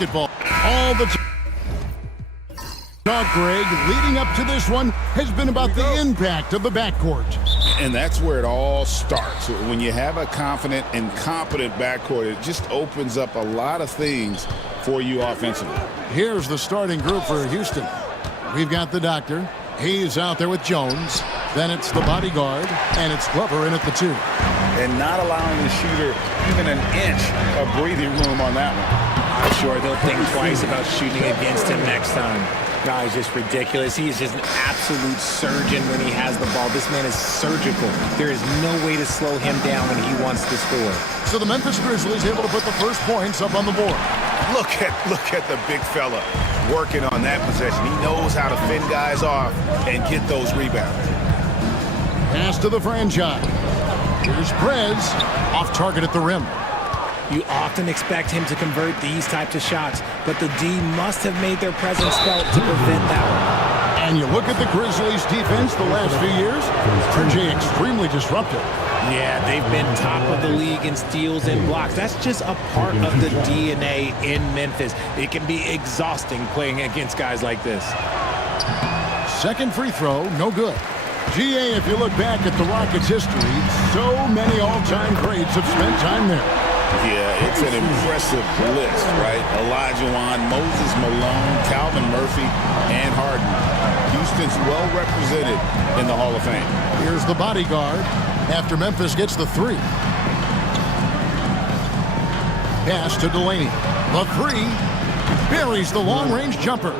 basketball. All the talk, Greg, leading up to this one has been about the impact of the backcourt. And that's where it all starts. When you have a confident and competent backcourt, it just opens up a lot of things for you offensively. Here's the starting group for Houston. We've got the doctor. He's out there with Jones. Then it's the bodyguard, and it's Glover in at the 2. And not allowing the shooter even an inch of breathing room on that one. I'm sure they'll think twice about shooting against him next time. No, he's just ridiculous. He is just an absolute surgeon when he has the ball. This man is surgical. There is no way to slow him down when he wants to score. So the Memphis Grizzlies able to put the first points up on the board. Look at the big fella working on that possession. He knows how to fend guys off and get those rebounds. Pass to the franchise. Here's Prez, off target at the rim. You often expect him to convert these types of shots, but the D must have made their presence felt to prevent that one. And you look at the Grizzlies' defense the last few years, RJ extremely disruptive. Yeah, they've been top of the league in steals and blocks. That's just a part of the DNA in Memphis. It can be exhausting playing against guys like this. Second free throw, no good. GA, if you look back at the Rockets' history, so many all-time greats have spent time there. Yeah, it's an impressive list, right? Olajuwon, Moses Malone, Calvin Murphy, and Harden. Houston's well represented in the Hall of Fame. Here's the bodyguard after Memphis gets the 3. Pass to Delaney. The 3 buries the long-range jumper.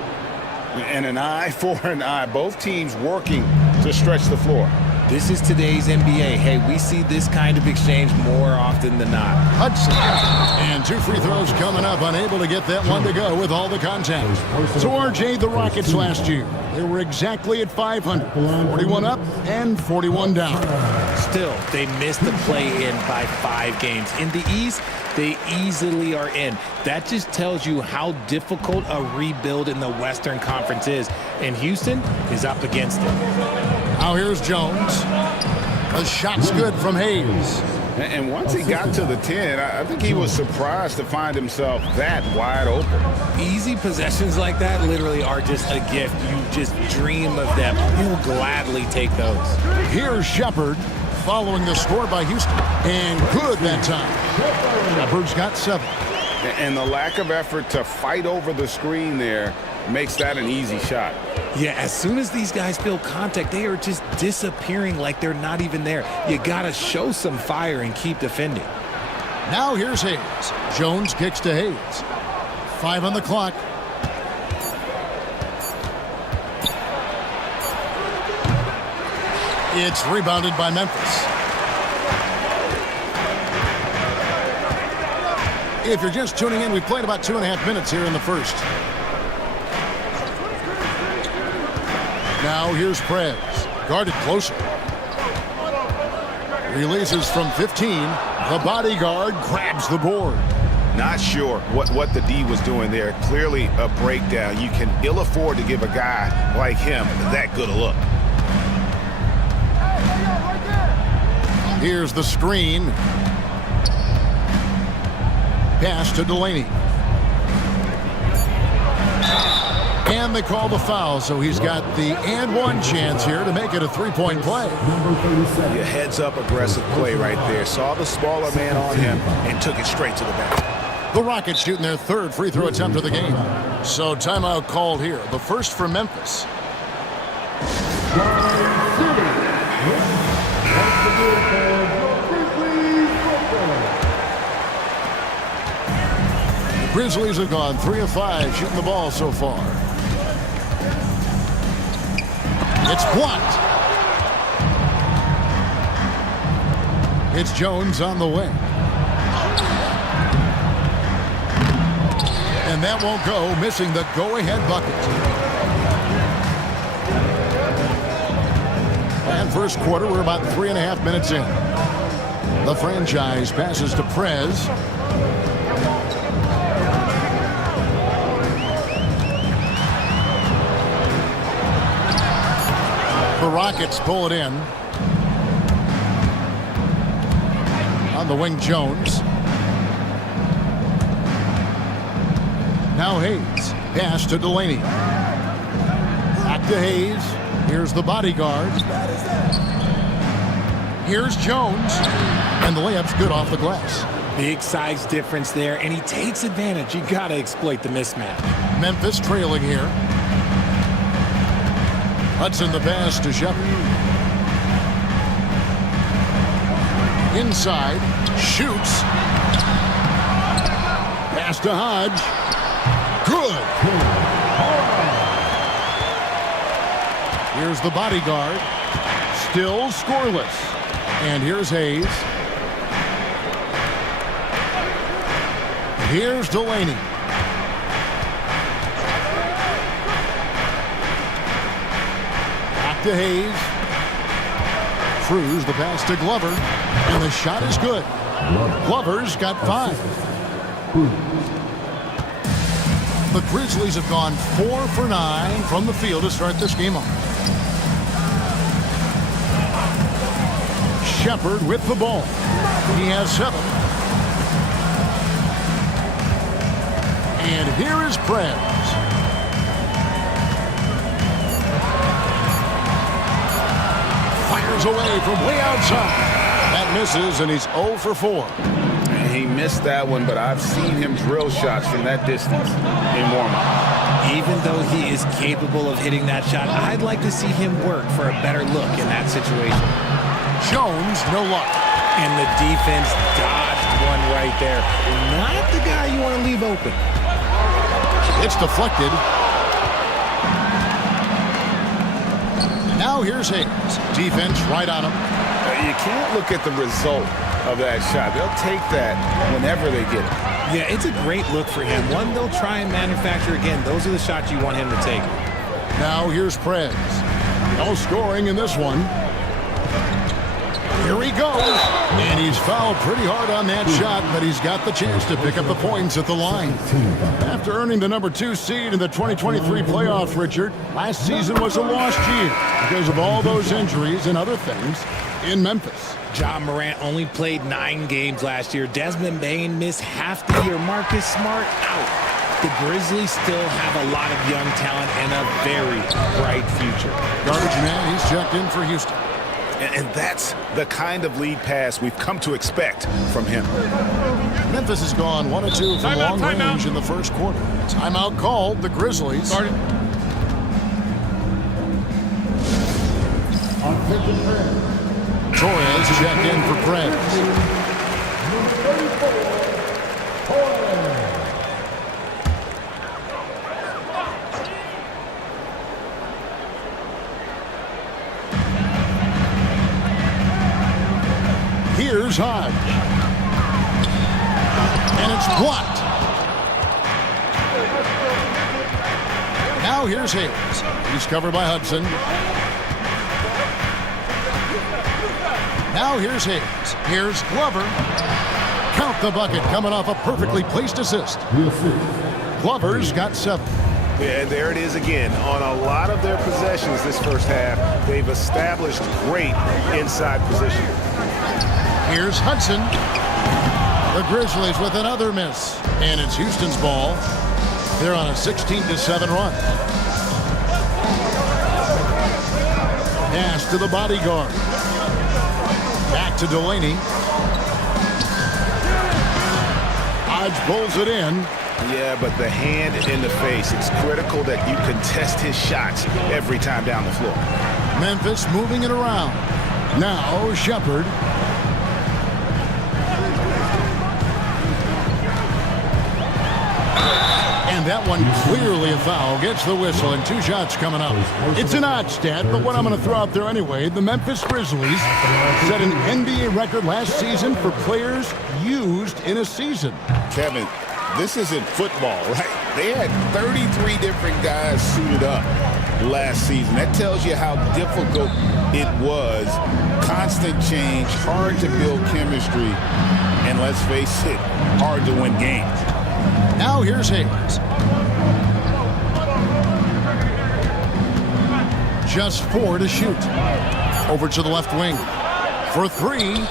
And an eye for an eye. Both teams working to stretch the floor. This is today's NBA. Hey, we see this kind of exchange more often than not. Hudson. And 2 free throws coming up, unable to get that one to go with all the contact. So RJ, the Rockets last year, they were exactly at 500. 41 up and 41 down. Still, they missed the play-in by 5 games. In the East, they easily are in. That just tells you how difficult a rebuild in the Western Conference is. And Houston is up against it. Now here's Jones. The shot's good from Hayes. And once he got to the 10, I think he was surprised to find himself that wide open. Easy possessions like that literally are just a gift. You just dream of them. You'll gladly take those. Here's Shepard following the score by Houston. And good that time. Shepard's got 7. And the lack of effort to fight over the screen there makes that an easy shot. Yeah, as soon as these guys feel contact, they are just disappearing like they're not even there. You got to show some fire and keep defending. Now here's Hayes. Jones kicks to Hayes. 5 on the clock. It's rebounded by Memphis. If you're just tuning in, we played about 2.5 minutes here in the first. Now here's Prez, guarded closer. Releases from 15. The bodyguard grabs the board. Not sure what the D was doing there. Clearly a breakdown. You can ill afford to give a guy like him that good a look. Here's the screen. Pass to Delaney. And they call the foul, so he's got the and one chance here to make it a 3-point play. Yeah, heads-up aggressive play right there. Saw the smaller man on him and took it straight to the basket. The Rockets shooting their 3rd free throw attempt of the game. So timeout called here. The first for Memphis. The Grizzlies have gone 3 of 5 shooting the ball so far. It's blocked. It's Jones on the wing. And that won't go, missing the go-ahead bucket. And first quarter, we're about 3.5 minutes in. The franchise passes to Prez. The Rockets pull it in. On the wing, Jones. Now Hayes. Pass to Delaney. Back to Hayes. Here's the bodyguard. Here's Jones. And the layup's good off the glass. Big size difference there, and he takes advantage. You got to exploit the mismatch. Memphis trailing here. Hudson the pass to Shepard. Inside. Shoots. Pass to Hodge. Good. Here's the bodyguard. Still scoreless. And here's Hayes. Here's Delaney. Back to Hayes. Cruz the pass to Glover. And the shot is good. Glover's got 5. The Grizzlies have gone 4 for 9 from the field to start this game off. Shepard with the ball. He has 7. And here is Prez. Fires away from way outside. That misses, and he's 0 for 4. He missed that one, but I've seen him drill shots from that distance in warm-up. Even though he is capable of hitting that shot, I'd like to see him work for a better look in that situation. Jones, no luck. And the defense dodged one right there. Not the guy you want to leave open. It's deflected. Now here's Hayes. Defense right on him. You can't look at the result of that shot. They'll take that whenever they get it. Yeah, it's a great look for him. One they'll try and manufacture again. Those are the shots you want him to take. Now here's Prez. No scoring in this one. Here he goes. And he's fouled pretty hard on that shot, but he's got the chance to pick up the points at the line. After earning the number 2 seed in the 2023 playoffs, Richard, last season was a lost year because of all those injuries and other things in Memphis. Ja Morant only played 9 games last year. Desmond Bane missed half the year. Marcus Smart out. The Grizzlies still have a lot of young talent and a very bright future. Garbage man, he's checked in for Houston. And that's the kind of lead pass we've come to expect from him. Memphis has gone 1 of 2 from long range in the first quarter. Timeout called. The Grizzlies. Started. Torres checked in for Prez. Here's Hodge. And it's blocked. Now here's Hayes. He's covered by Hudson. Now here's Hayes. Here's Glover. Count the bucket coming off a perfectly placed assist. Glover's got 7. Yeah, there it is again. On a lot of their possessions this first half, they've established great inside position. Here's Hudson. The Grizzlies with another miss. And it's Houston's ball. They're on a 16-7 run. Pass to the bodyguard. Back to Delaney. Hodge pulls it in. Yeah, but the hand in the face, it's critical that you contest his shots every time down the floor. Memphis moving it around. Now Shepard. And that one clearly a foul. Gets the whistle and 2 shots coming up. It's an odd stat, but what I'm going to throw out there anyway. The Memphis Grizzlies set an NBA record last season for players used in a season. Kevin, this isn't football, right? They had 33 different guys suited up last season. That tells you how difficult it was. Constant change, hard to build chemistry, and let's face it, hard to win games. Now here's Hayes. Just 4 to shoot. Over to the left wing for 3.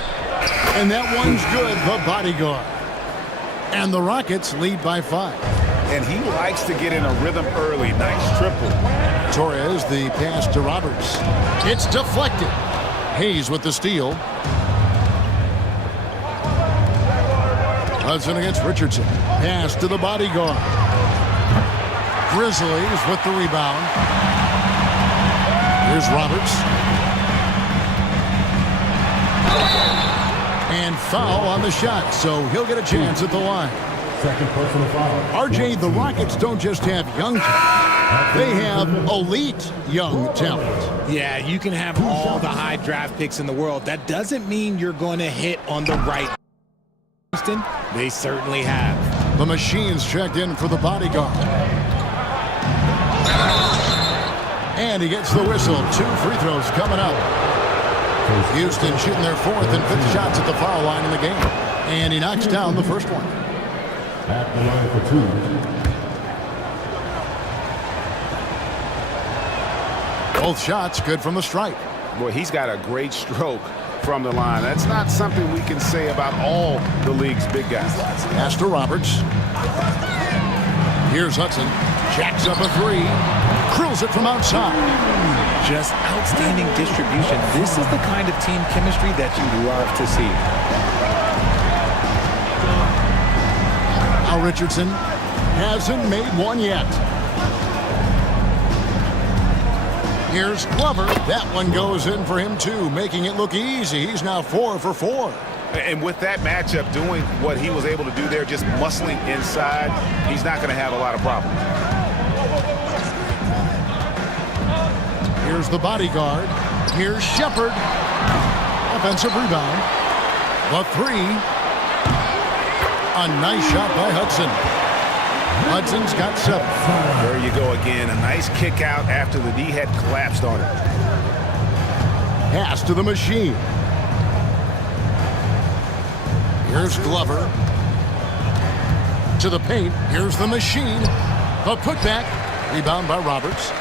And that one's good, the bodyguard. And the Rockets lead by 5. and he likes to get in a rhythm early. Nice triple. Torres, the pass to Roberts. It's deflected. Hayes with the steal. Hudson against Richardson. Pass to the bodyguard. Grizzlies with the rebound. Here's Roberts. And foul on the shot, so he'll get a chance at the line. Second personal foul. RJ, the Rockets don't just have young talent. They have elite young talent. Yeah, you can have all the high draft picks in the world. That doesn't mean you're going to hit on the right. Houston, they certainly have. The Machines checked in for the bodyguard. And he gets the whistle. 2 free throws coming up. Houston shooting their 4th and 5th shots at the foul line in the game. And he knocks down the first one. At the line for 2. Both shots good from the stripe. Boy, he's got a great stroke from the line. That's not something we can say about all the league's big guys. Pass to Roberts. Here's Hudson. Jacks up a 3. Drills it from outside. Just outstanding distribution. This is the kind of team chemistry that you love to see. Now Richardson hasn't made one yet. Here's Glover. That one goes in for him too, making it look easy. He's now 4 for 4. And with that matchup, doing what he was able to do there, just muscling inside, he's not going to have a lot of problems. Here's the bodyguard. Here's Shepard. Offensive rebound. The 3. A nice shot by Hudson. Hudson's got 7. There you go again. A nice kick out after the D had collapsed on it. Pass to the Machine. Here's Glover. To the paint. Here's the Machine. The putback. Rebound by Roberts.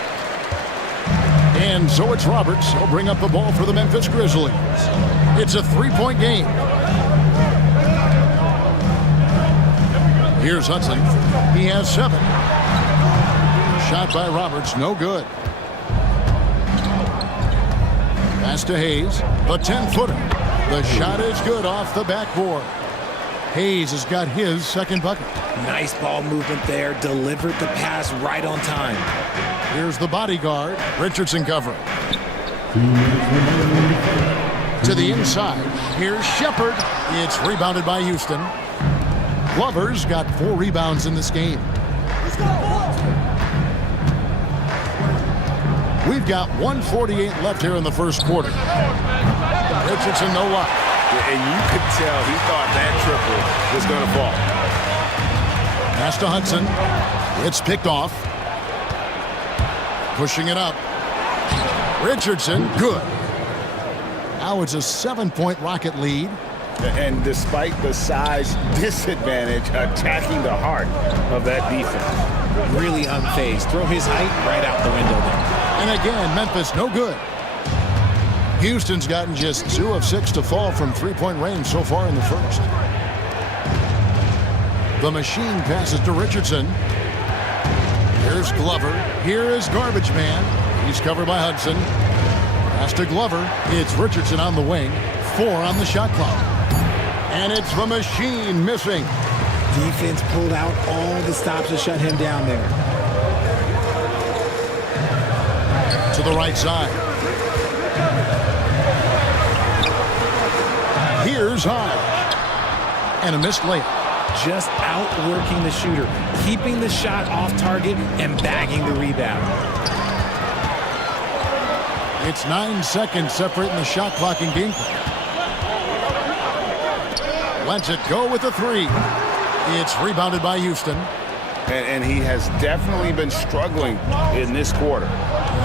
And so it's Roberts. He'll bring up the ball for the Memphis Grizzlies. It's a 3-point game. Here's Hudson. He has 7. Shot by Roberts. No good. Pass to Hayes. The 10-footer. The shot is good off the backboard. Hayes has got his second bucket. Nice ball movement there. Delivered the pass right on time. Here's the bodyguard. Richardson covering. To the inside. Here's Shepard. It's rebounded by Houston. Glover's got 4 rebounds in this game. We've got 1:48 left here in the first quarter. Richardson, no luck. And you could tell he thought that triple was going to fall. Pass to Hudson. It's picked off. Pushing it up. Richardson, good. Now it's a 7-point Rocket lead. And despite the size disadvantage, attacking the heart of that defense. Really unfazed. Throw his height right out the window there. And again, Memphis, no good. Houston's gotten just 2 of 6 to fall from 3-point range so far in the first. The Machine passes to Richardson. Here's Glover. Here is Garbage Man. He's covered by Hudson. Pass to Glover. It's Richardson on the wing. 4 on the shot clock. And it's the Machine missing. Defense pulled out all the stops to shut him down there. To the right side. Here's Hodge. And a missed layup. Just outworking the shooter, keeping the shot off target and bagging the rebound. It's 9 seconds separating the shot clock and game clock. Lets it go with the 3. It's rebounded by Houston. And he has definitely been struggling in this quarter.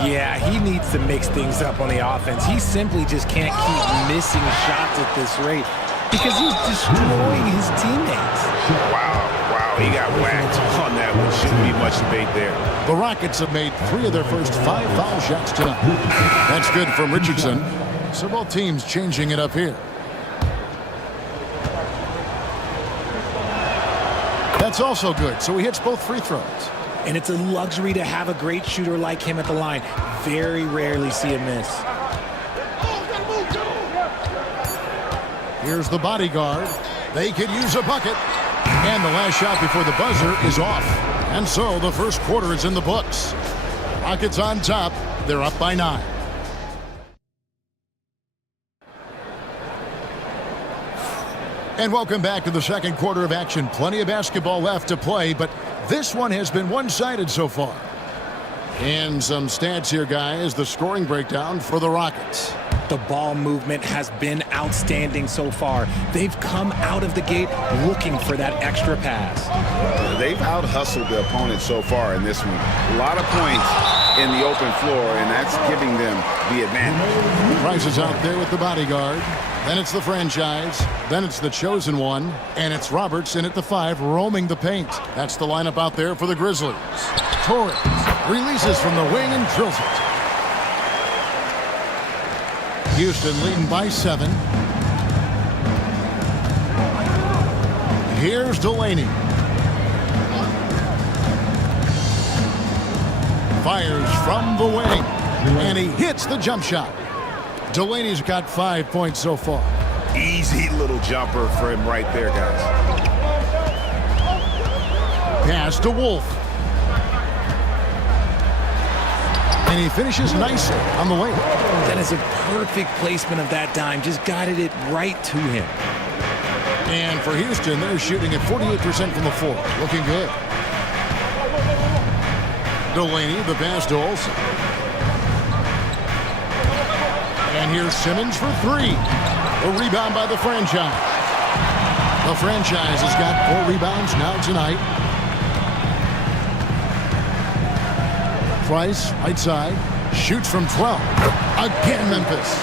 Yeah, he needs to mix things up on the offense. He simply just can't keep missing shots at this rate because he's destroying his teammates. Wow, he got whacked on that one. Shouldn't be much debate there. The Rockets have made 3 of their first 5 foul shots tonight. That's good from Richardson. So both teams changing it up here. That's also good, so he hits both free throws. And it's a luxury to have a great shooter like him at the line. Very rarely see a miss. Here's the bodyguard. They could use a bucket. And the last shot before the buzzer is off. And so the first quarter is in the books. Rockets on top. They're up by 9. And welcome back to the second quarter of action. Plenty of basketball left to play, but this one has been one-sided so far. And some stats here, guys. The scoring breakdown for the Rockets. The ball movement has been outstanding so far. They've come out of the gate looking for that extra pass. They've out-hustled the opponent so far in this one. A lot of points in the open floor, and that's giving them the advantage. Price is out there with the bodyguard. Then it's the franchise. Then it's the chosen one. And it's Roberts in at the 5, roaming the paint. That's the lineup out there for the Grizzlies. Torres releases from the wing and drills it. Houston leading by 7. Here's Delaney. Fires from the wing. And he hits the jump shot. Delaney's got 5 points so far. Easy little jumper for him right there, guys. Pass to Wolf. And he finishes nicely on the lane. That is a perfect placement of that dime. Just guided it right to him. And for Houston, they're shooting at 48% from the floor. Looking good. Delaney, the pass to Olsen. And here's Simmons for 3. A rebound by the franchise. The franchise has got 4 rebounds now tonight. Price, right side, shoots from 12. Again, Memphis.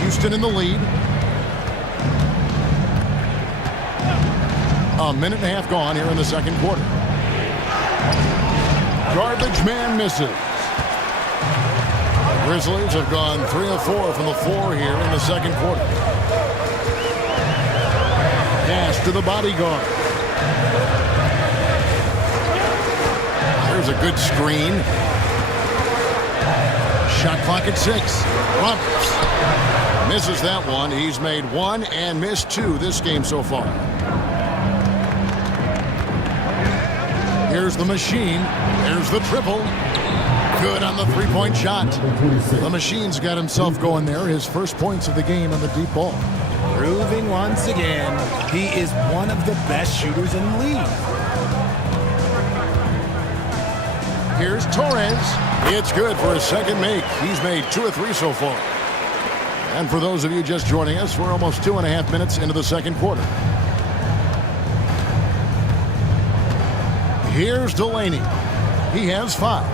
Houston in the lead. A minute and a half gone here in the second quarter. Garbage man misses. The Grizzlies have gone 3 of 4 from the floor here in the second quarter. Pass to the bodyguard. There's a good screen. Shot clock at 6. Roberts misses that one. He's made 1 and missed 2 this game so far. Here's the machine. There's the triple. Good on the three-point shot. The machine's got himself going there. His first points of the game on the deep ball. Proving once again, he is one of the best shooters in the league. Here's Torres. It's good for his second make. He's made 2 of 3 so far. And for those of you just joining us, we're almost 2.5 minutes into the second quarter. Here's Delaney. He has 5.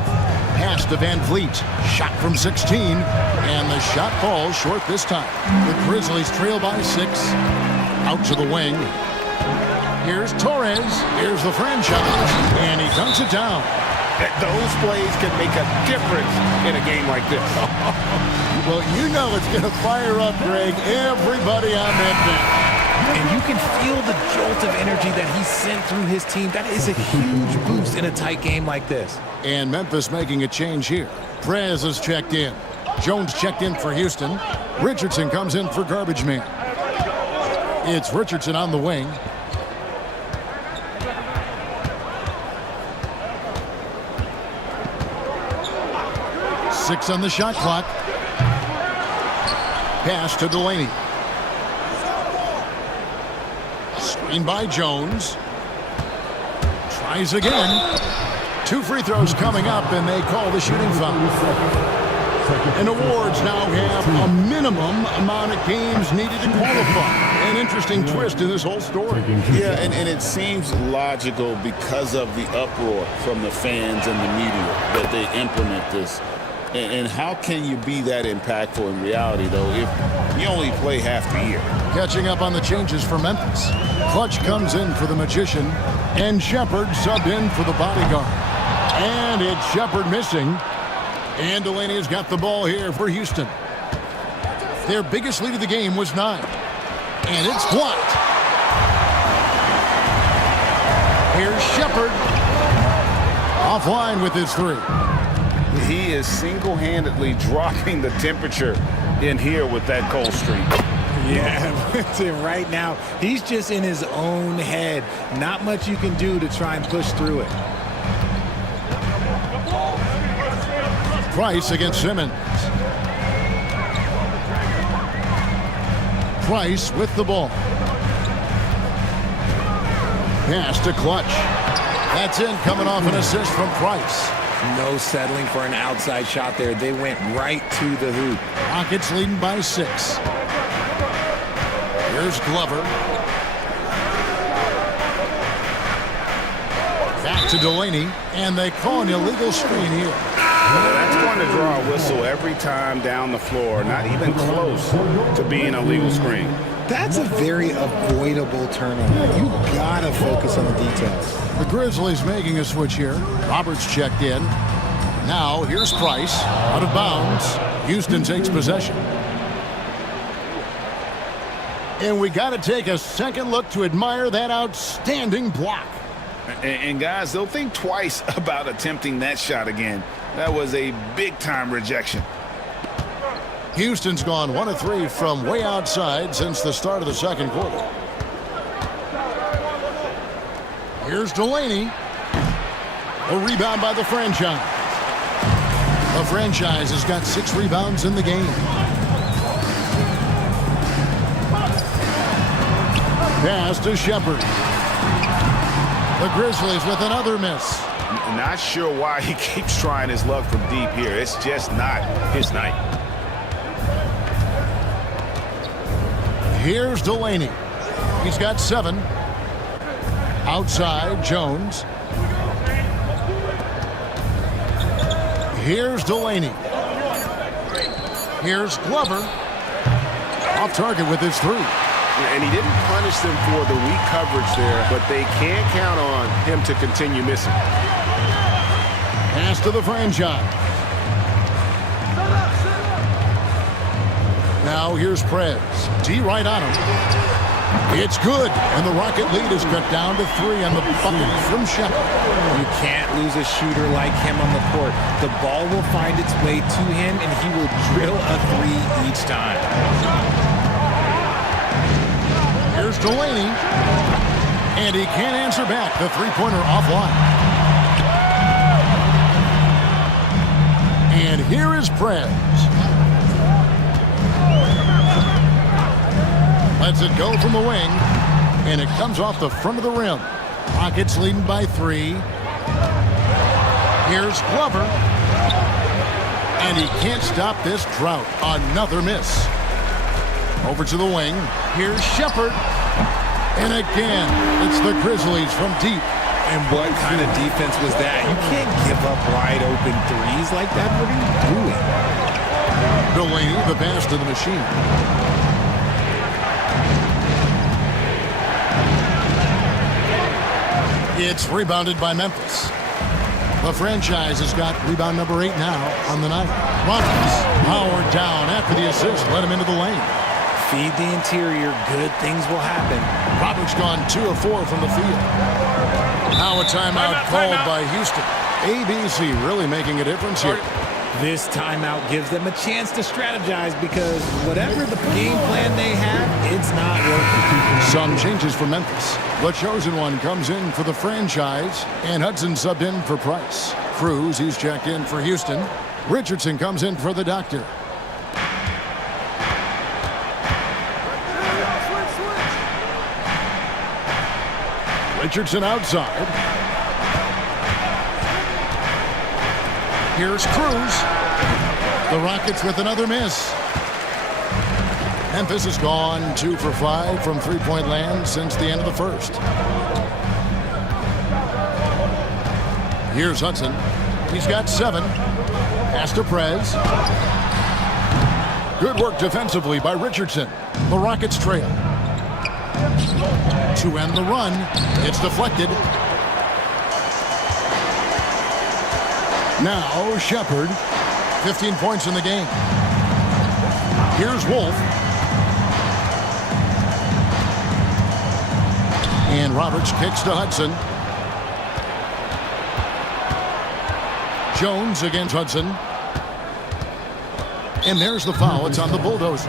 Pass to Van Vliet. Shot from 16. And the shot falls short this time. The Grizzlies trail by 6. Out to the wing. Here's Torres. Here's the franchise. And he dunks it down. Those plays can make a difference in a game like this. Well, you know it's going to fire up, Greg, everybody on that bench. And you can feel the jolt of energy that he sent through his team. That is a huge boost in a tight game like this. And Memphis making a change here. Prez is checked in. Jones checked in for Houston. Richardson comes in for Garbage Man. It's Richardson on the wing. Six on the shot clock. Pass to Delaney. Screen by Jones. Tries again. 2 free throws coming up, and they call the shooting foul. And awards now have a minimum amount of games needed to qualify. An interesting twist in this whole story. Yeah, and it seems logical because of the uproar from the fans and the media that they implement this. And how can you be that impactful in reality, though, if you only play half the year? Catching up on the changes for Memphis. Clutch comes in for the Magician, and Shepard subbed in for the bodyguard. And it's Shepard missing. And Delaney has got the ball here for Houston. Their biggest lead of the game was 9. And it's blocked. Here's Shepard. Offline with his three. He is single-handedly dropping the temperature in here with that cold streak. Yeah, right now, he's just in his own head. Not much you can do to try and push through it. Price against Simmons. Price with the ball. Pass to Clutch. That's in, coming off an assist from Price. No settling for an outside shot there. They went right to the hoop. Rockets leading by 6. Here's Glover. Back to Delaney, and they call an illegal screen here. That's going to draw a whistle every time down the floor. Not even close to being a legal screen. That's a very avoidable turnover. You gotta focus on the details. The Grizzlies making a switch here. Roberts checked in. Now here's Price. Out of bounds. Houston takes possession. And we got to take a second look to admire that outstanding block. And guys, they'll think twice about attempting that shot again. That was a big-time rejection. Houston's gone 1 of 3 from way outside since the start of the second quarter. Here's Delaney. A rebound by the franchise. The franchise has got 6 rebounds in the game. Pass to Shepard. The Grizzlies with another miss. Not sure why he keeps trying his luck from deep here. It's just not his night. Here's Delaney. He's got 7. Outside, Jones. Here's Delaney. Here's Glover. Off target with his 3. And he didn't punish them for the weak coverage there, but they can't count on him to continue missing. Pass to the franchise. Now here's Prez. D right on him. It's good, and the Rocket lead is cut down to 3 on the bucket from Shepard. You can't lose a shooter like him on the court. The ball will find its way to him, and he will drill a 3 each time. Here's Delaney, and he can't answer back. The three-pointer offline. And here is Prez. Lets it go from the wing, and it comes off the front of the rim. Rockets leading by 3. Here's Glover, and he can't stop this drought. Another miss. Over to the wing. Here's Shepard. And again, it's the Grizzlies from deep. And what kind of defense was that? You can't give up wide open threes like that. What are you doing? Delaney, the pass to the machine. It's rebounded by Memphis. The franchise has got rebound number 8 now on the night. Rockets powered down after the assist. Let him into the lane. Feed the interior. Good things will happen. Roberts gone 2 of 4 from the field. Now a timeout called by Houston. ABC really making a difference here. This timeout gives them a chance to strategize because whatever the game plan they have, it's not working. Some changes for Memphis. The chosen one comes in for the franchise, and Hudson subbed in for Price. Cruz, he's checked in for Houston. Richardson comes in for the Doctor. Richardson outside. Here's Cruz. The Rockets with another miss. Memphis has gone 2 for 5 from three-point land since the end of the first. Here's Hudson. He's got 7. Pass to Prez. Good work defensively by Richardson. The Rockets trail. To end the run, it's deflected. Now Shepard, 15 points in the game. Here's Wolf. And Roberts kicks to Hudson. Jones against Hudson. And there's the foul. It's on the Bulldozer.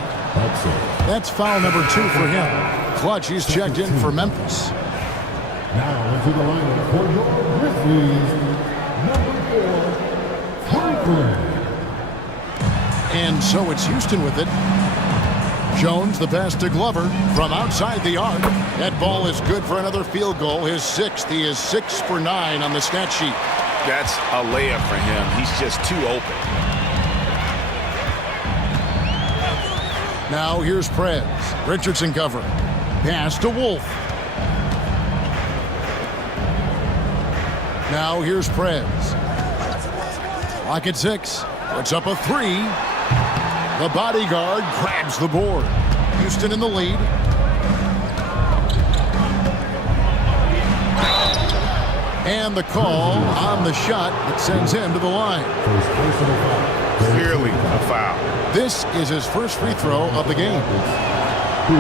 That's foul number 2 for him. Clutch, he's checked in for Memphis. Now into the lineup for your Grizzlies, number 4, Franklin. And so it's Houston with it. Jones, the pass to Glover from outside the arc. That ball is good for another field goal, his 6th. He is 6 for 9 on the stat sheet. That's a layup for him. He's just too open. Now here's Prez. Richardson covering. Pass to Wolf. Now here's Prez. Lock at 6. Puts up a 3. The bodyguard grabs the board. Houston in the lead. And the call on the shot that sends him to the line. Clearly a foul. This is his first free throw of the game.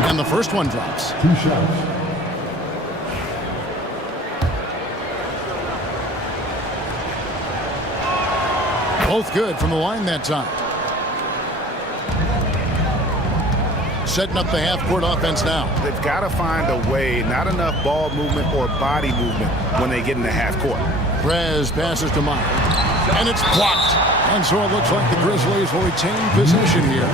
And the first one drops. 2 shots. Both good from the line that time. Setting up the half-court offense now. They've got to find a way, not enough ball movement or body movement when they get in the half court. Prez passes to Meyer. And it's blocked. And so it looks like the Grizzlies will retain possession here.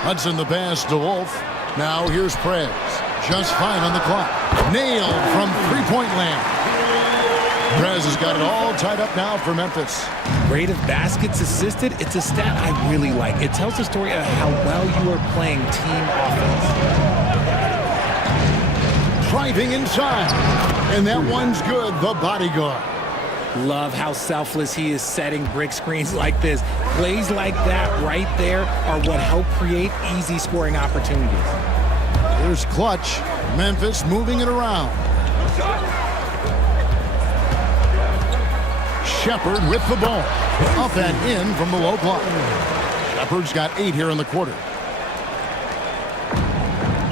Hudson the pass to Wolf. Now here's Prez. Just fine on the clock. Nailed from three-point land. Prez has got it all tied up now for Memphis. Rate of baskets assisted, it's a stat I really like. It tells the story of how well you are playing team offense. Driving inside. And that one's good, the bodyguard. Love how selfless he is setting brick screens like this. Plays like that right there are what help create easy scoring opportunities. Here's Clutch. Memphis moving it around. Shepard with the ball. Up and in from the low block. Shepard's got 8 here in the quarter.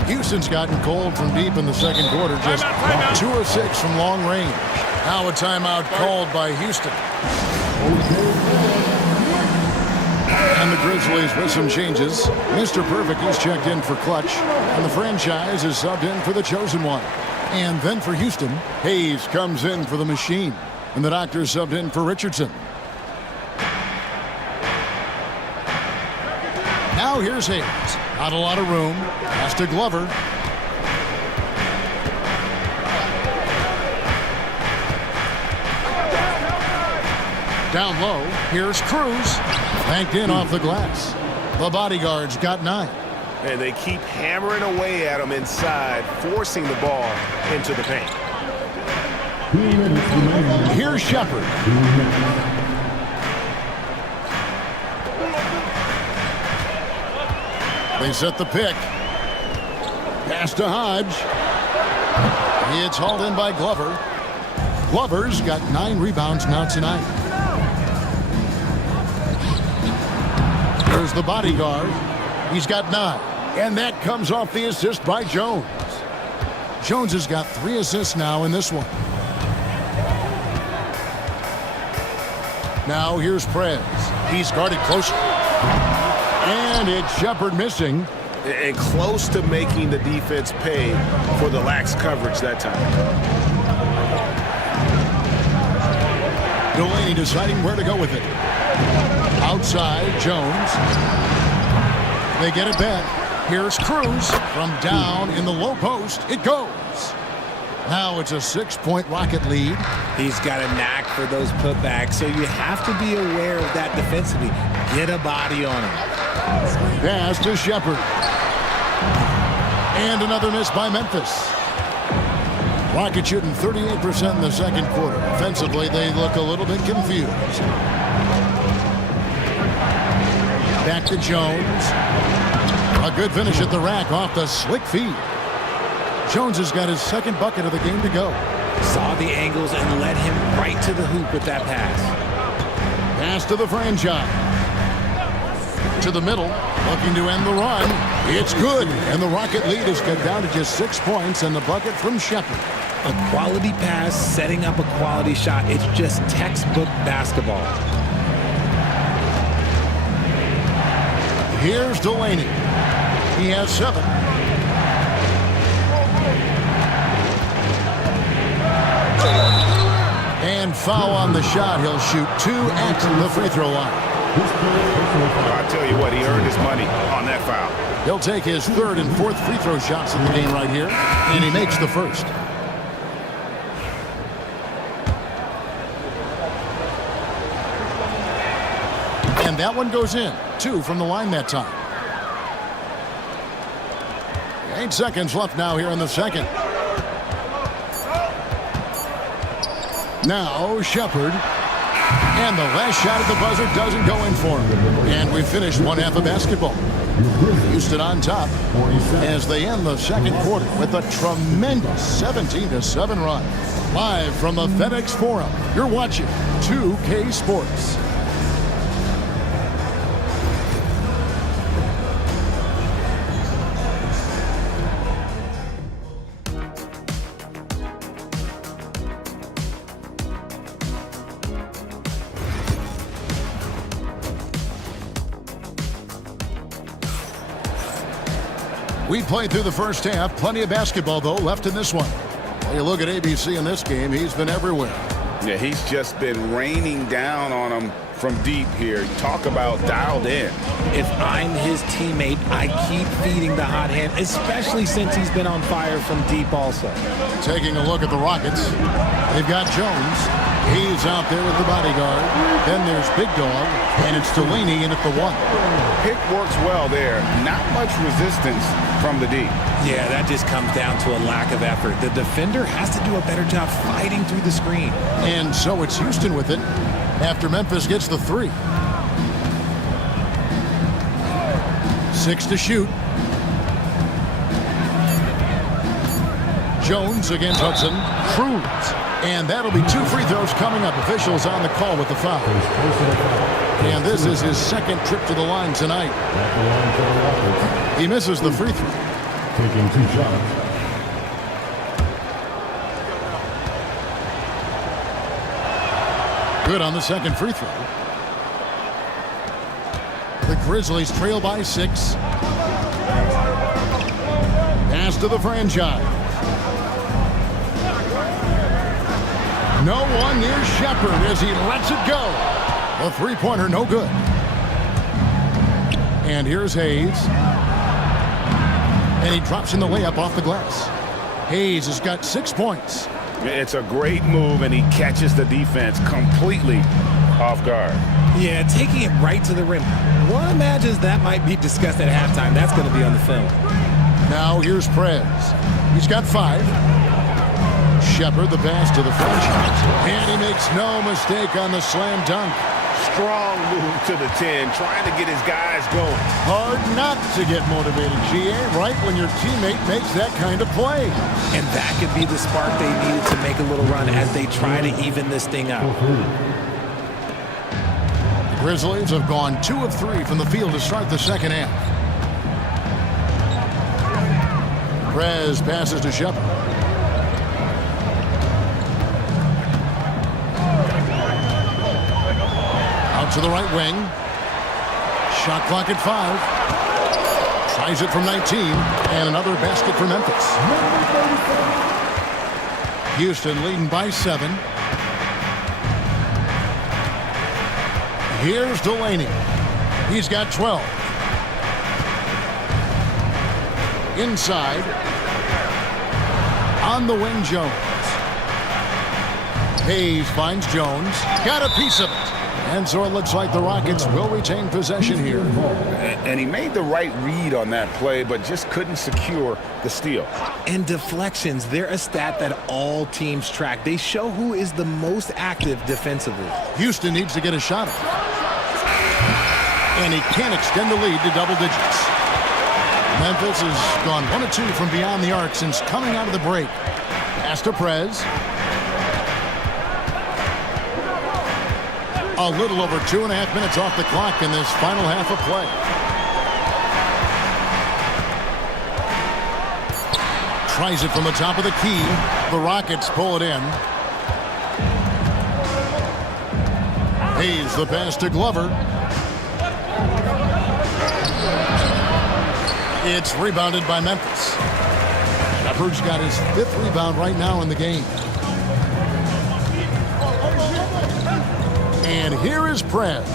Houston's gotten cold from deep in the second quarter. Just 2 of 6 from long range. Now a timeout called by Houston. And the Grizzlies with some changes. Mr. Perfect is checked in for Clutch. And the franchise is subbed in for the chosen one. And then for Houston, Hayes comes in for the machine. And the doctor subbed in for Richardson. Now here's Hayes. Not a lot of room. Pass to Glover. Down low, here's Cruz. Banked in off the glass. The bodyguard's got 9. And they keep hammering away at him inside, forcing the ball into the paint. Here's Shepard. They set the pick. Pass to Hodge. It's hauled in by Glover. Glover's got 9 rebounds now tonight. There's the bodyguard. He's got 9. And that comes off the assist by Jones. Jones has got 3 assists now in this one. Now here's Prez. He's guarded closer. And it's Shepard missing. And close to making the defense pay for the lax coverage that time. Delaney deciding where to go with it. Outside, Jones. They get it back. Here's Cruz from down in the low post. It goes. Now it's a 6-point Rocket lead. He's got a knack for those putbacks, so you have to be aware of that defensively. Get a body on him. Pass to Shepard. And another miss by Memphis. Rocket shooting 38% in the second quarter. Offensively, they look a little bit confused. Back to Jones. A good finish at the rack off the slick feed. Jones has got his second bucket of the game to go. Saw the angles and led him right to the hoop with that pass. Pass to the franchise. To the middle, looking to end the run. It's good, and the Rocket lead is cut down to just 6 points, and the bucket from Shepard. A quality pass, setting up a quality shot. It's just textbook basketball. Here's Delaney. He has 7. And foul on the shot. He'll shoot 2 at the free throw line. I'll tell you what, he earned his money on that foul. He'll take his 3rd and 4th free throw shots of the game right here, and he makes the first. And that one goes in. 2 from the line that time. 8 seconds left now here in the second. Now Shepard. And the last shot at the buzzer doesn't go in for him. And we finished one half of basketball. Houston on top as they end the second quarter with a tremendous 17-7 run. Live from the FedEx Forum, you're watching 2K Sports. We played through the first half. Plenty of basketball, though, left in this one. Well, you look at ABC in this game, he's been everywhere. Yeah, he's just been raining down on him from deep here. Talk about dialed in. If I'm his teammate, I keep feeding the hot hand, especially since he's been on fire from deep also. Taking a look at the Rockets, they've got Jones. He's out there with the bodyguard. Then there's Big Dog, and it's Delaney in at the 1. Pick works well there. Not much resistance from the D. Yeah, that just comes down to a lack of effort. The defender has to do a better job fighting through the screen. And so it's Houston with it after Memphis gets the 3. 6 to shoot. Jones against Hudson. Cruz. And that'll be 2 free throws coming up. Officials on the call with the foul. And this is his 2nd trip to the line tonight. He misses the free throw. Taking 2 shots. Good on the 2nd free throw. The Grizzlies trail by 6. Pass to the franchise. No one near Shepard as he lets it go. A 3-pointer, no good. And here's Hayes. And he drops in the layup off the glass. Hayes has got 6 points. It's a great move, and he catches the defense completely off guard. Yeah, taking it right to the rim. One imagines that might be discussed at halftime. That's going to be on the film. Now here's Prez. He's got 5. Shepard, the pass to the franchise. And he makes no mistake on the slam dunk. Strong move to the 10, trying to get his guys going. Hard not to get motivated, GA, right when your teammate makes that kind of play. And that could be the spark they needed to make a little run as they try to even this thing up. The Grizzlies have gone 2 of 3 from the field to start the second half. Prez passes to Shepard. To the right wing. Shot clock at 5. Tries it from 19. And another basket for Memphis. Houston leading by 7. Here's Delaney. He's got 12. Inside. On the wing, Jones. Hayes finds Jones. Got a piece of it. And so it looks like the Rockets will retain possession here. And he made the right read on that play, but just couldn't secure the steal. And deflections, they're a stat that all teams track. They show who is the most active defensively. Houston needs to get a shot off. And he can't extend the lead to double digits. Memphis has gone 1 of 2 from beyond the arc since coming out of the break. Pass to Prez. A little over 2.5 minutes off the clock in this final half of play. Tries it from the top of the key. The Rockets pull it in. Hayes the pass to Glover. It's rebounded by Memphis. Shepard's got his 5th rebound right now in the game. And here is Prez.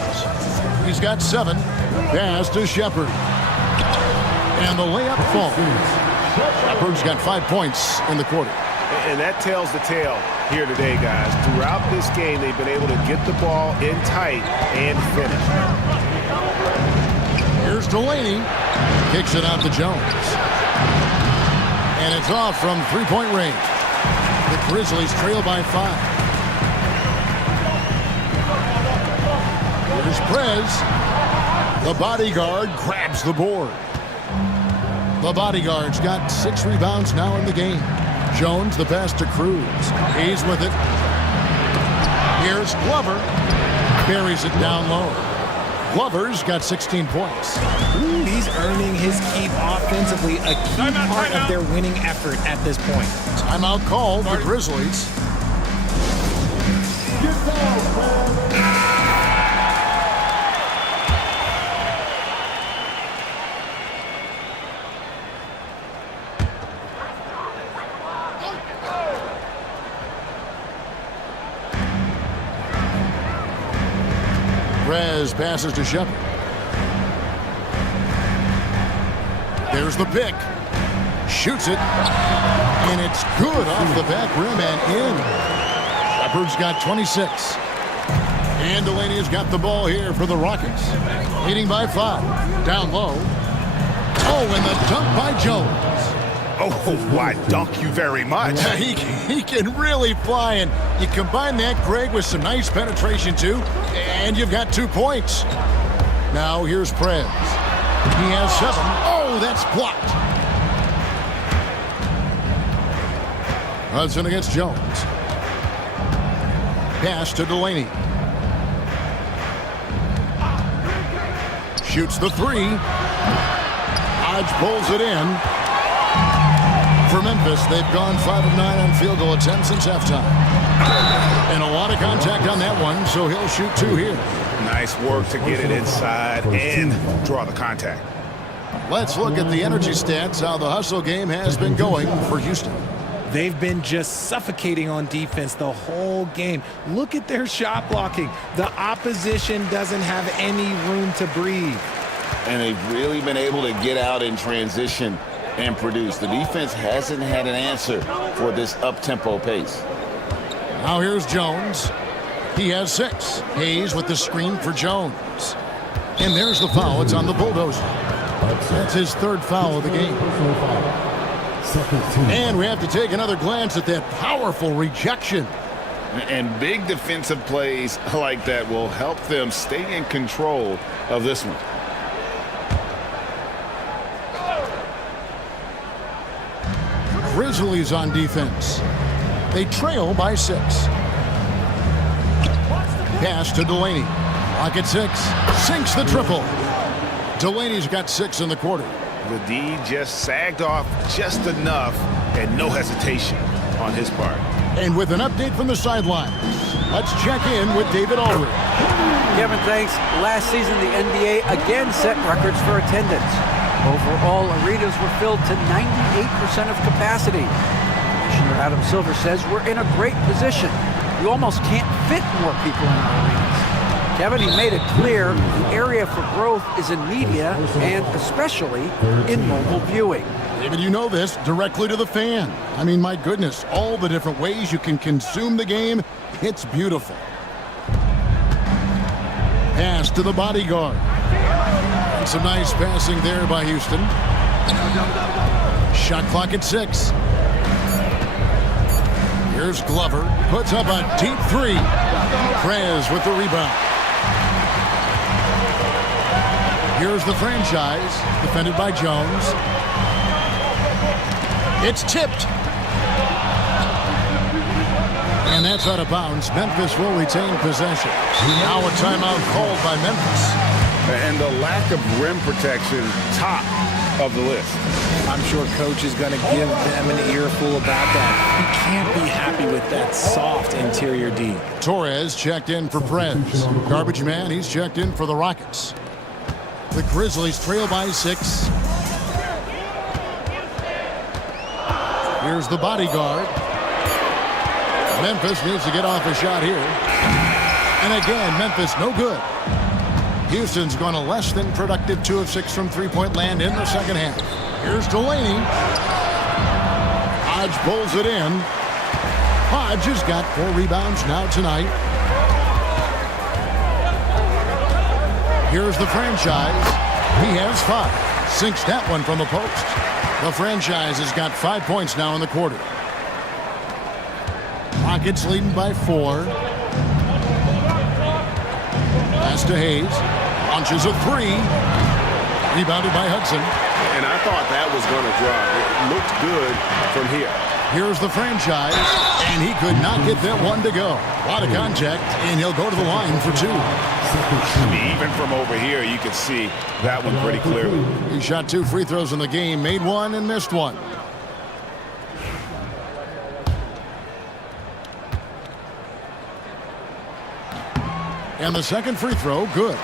He's got 7. Pass to Shepard. And the layup falls. Shepard's got 5 points in the quarter. And that tells the tale here today, guys. Throughout this game, they've been able to get the ball in tight and finish. Here's Delaney. Kicks it out to Jones. And it's off from three-point range. The Grizzlies trail by 5. Here's Prez. The bodyguard grabs the board. The bodyguard's got 6 rebounds now in the game. Jones the pass to Cruz. He's with it. Here's Glover. Buries it down low. Glover's got 16 points. He's earning his keep offensively, a key part of their winning effort at this point. Timeout called for Grizzlies. Prez passes to Shepard. There's the pick. Shoots it. And it's good off the back rim and in. Shepard's got 26. And Delaney's got the ball here for the Rockets. Leading by 5. Down low. Oh, and the dunk by Jones. Oh, why, dunk you very much. He can really fly, and you combine that, Greg, with some nice penetration, too, and you've got 2 points. Now, here's Prez. He has 7. Oh, that's blocked. Hudson against Jones. Pass to Delaney. Shoots the 3. Hodge pulls it in. For Memphis, they've gone 5 of 9 on field goal attempts since halftime. And a lot of contact on that one, so he'll shoot 2 here. Nice work to get it inside and draw the contact. Let's look at the energy stats, how the hustle game has been going for Houston. They've been just suffocating on defense the whole game. Look at their shot blocking. The opposition doesn't have any room to breathe. And they've really been able to get out in transition and produce. The defense hasn't had an answer for this up-tempo pace. Now here's Jones. He has 6. Hayes with the screen for Jones. And there's the foul. It's on the Bulldozer. That's his 3rd foul of the game. And we have to take another glance at that powerful rejection. And big defensive plays like that will help them stay in control of this one. Grizzlies on defense. They trail by 6. Pass to Delaney. Rocket 6. Sinks the triple. Delaney's got 6 in the quarter. The D just sagged off just enough and no hesitation on his part. And with an update from the sidelines, let's check in with David Aldridge. Kevin, thanks. Last season, the NBA again set records for attendance. Overall, arenas were filled to 98% of capacity. Commissioner Adam Silver says we're in a great position. You almost can't fit more people in our arenas. Kevin, he made it clear the area for growth is in media and especially in mobile viewing. David, you know this, directly to the fan. I mean, my goodness, all the different ways you can consume the game, it's beautiful. Pass to the bodyguard. And some nice passing there by Houston. Shot clock at 6. Here's Glover. Puts up a deep 3. Prez with the rebound. Here's the franchise. Defended by Jones. It's tipped. And that's out of bounds. Memphis will retain possession. Now a timeout called by Memphis. And the lack of rim protection, top of the list. I'm sure coach is going to give them an earful about that. You can't be happy with that soft interior D. Torres checked in for Prez. Garbage man, he's checked in for the Rockets. The Grizzlies trail by 6. Here's the bodyguard. Memphis needs to get off a shot here. And again, Memphis no good. Houston's gone a less than productive 2 of 6 from three-point land in the second half. Here's Delaney. Hodge pulls it in. Hodge has got 4 rebounds now tonight. Here's the franchise. He has 5. Sinks that one from the post. The franchise has got 5 points now in the quarter. Rockets leading by 4. Pass to Hayes. Launches a 3. Rebounded by Hudson. And I thought that was going to drop. It looked good from here. Here's the franchise, and he could not get that one to go. A lot of contact, and he'll go to the line for 2. Even from over here, you can see that one pretty clearly. He shot 2 free throws in the game, made 1 and missed 1. And the second free throw, good.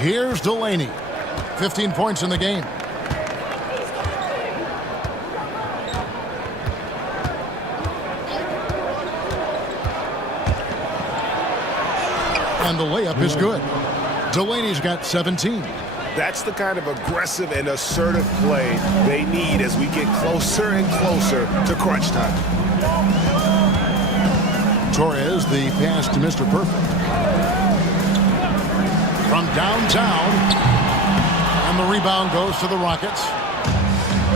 Here's Delaney. 15 points in the game. And the layup is good. Delaney's got 17. That's the kind of aggressive and assertive play they need as we get closer and closer to crunch time. Torres, the pass to Mr. Perfect. From downtown. And the rebound goes to the Rockets.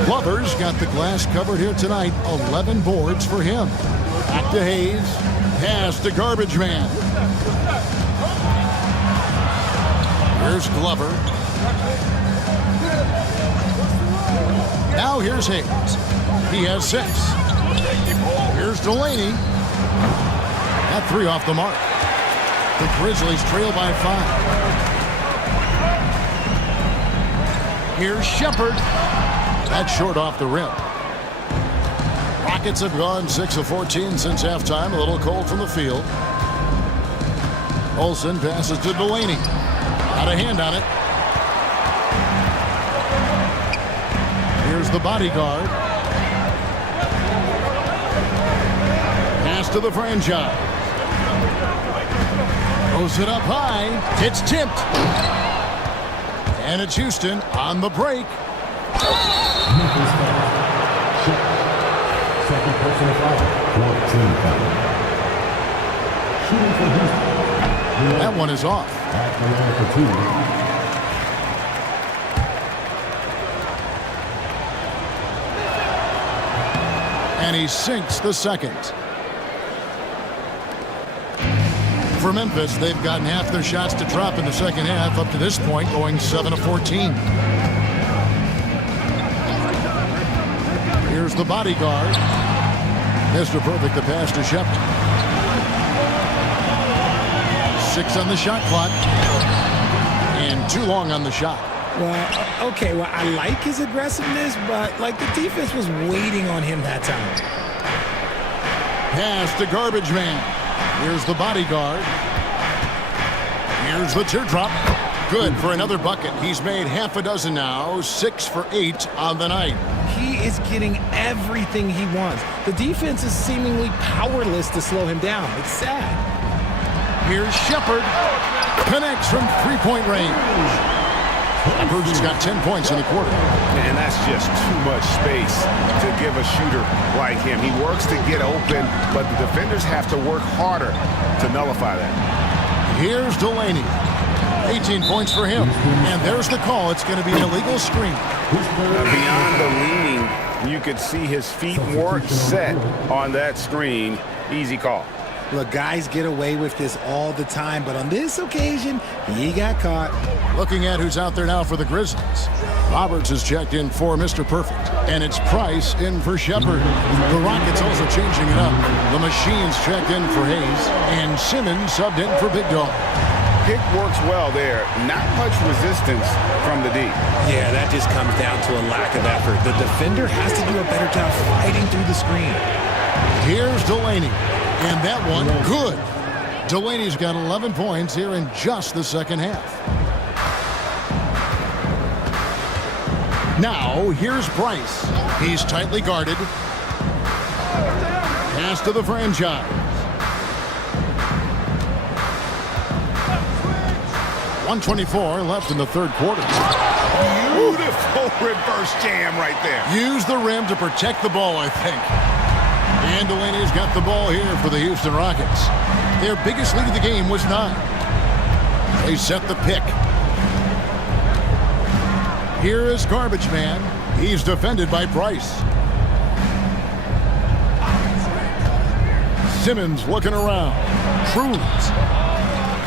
Glover's got the glass covered here tonight. 11 boards for him. Back to Hayes. Pass to Garbage Man. Here's Glover. Now here's Hayes. He has 6. Here's Delaney. That 3 off the mark. The Grizzlies trail by 5. Here's Shepard. That's short off the rim. Rockets have gone 6 of 14 since halftime. A little cold from the field. Olsen passes to Delaney. Got a hand on it. Here's the bodyguard. Pass to the franchise. Throws it up high. It's tipped. And it's Houston on the break. Second personal foul. 14 foul. Shooting for Houston. That one is off. At the line for 2. And he sinks the second. For Memphis, they've gotten half their shots to drop in the second half up to this point, going 7 of 14. Here's the bodyguard. Mr. Perfect, the pass to Shepard. 6 on the shot clock. And too long on the shot. Well, okay, well, I like his aggressiveness, but, like, the defense was waiting on him that time. Pass to Garbage Man. Here's the bodyguard. Here's the teardrop. Good for another bucket. He's made half a dozen now. 6 for 8 on the night. He is getting everything he wants. The defense is seemingly powerless to slow him down. It's sad. Here's Shepard. Connects from three-point range. Shepard's got 10 points in the quarter. And that's just too much space to give a shooter like him. He works to get open, but the defenders have to work harder to nullify that. Here's Delaney. 18 points for him. And there's the call. It's going to be an illegal screen. Beyond the leaning, you could see his feet weren't set on that screen. Easy call. Look, guys get away with this all the time, but on this occasion, he got caught. Looking at who's out there now for the Grizzlies. Roberts is checked in for Mr. Perfect, and it's Price in for Shepard. The Rockets also changing it up. The Machines checked in for Hayes, and Simmons subbed in for Big Dog. Pick works well there. Not much resistance from the D. Yeah, that just comes down to a lack of effort. The defender has to do a better job fighting through the screen. Here's Delaney, and that one, good. Delaney's got 11 points here in just the second half. Now, here's Price. He's tightly guarded. Pass to the franchise. 1:24 left in the third quarter. Beautiful reverse jam right there. Use the rim to protect the ball, I think. And Delaney's got the ball here for the Houston Rockets. Their biggest lead of the game was 9. They set the pick. Here is Garbage Man. He's defended by Price. Simmons looking around. Cruz.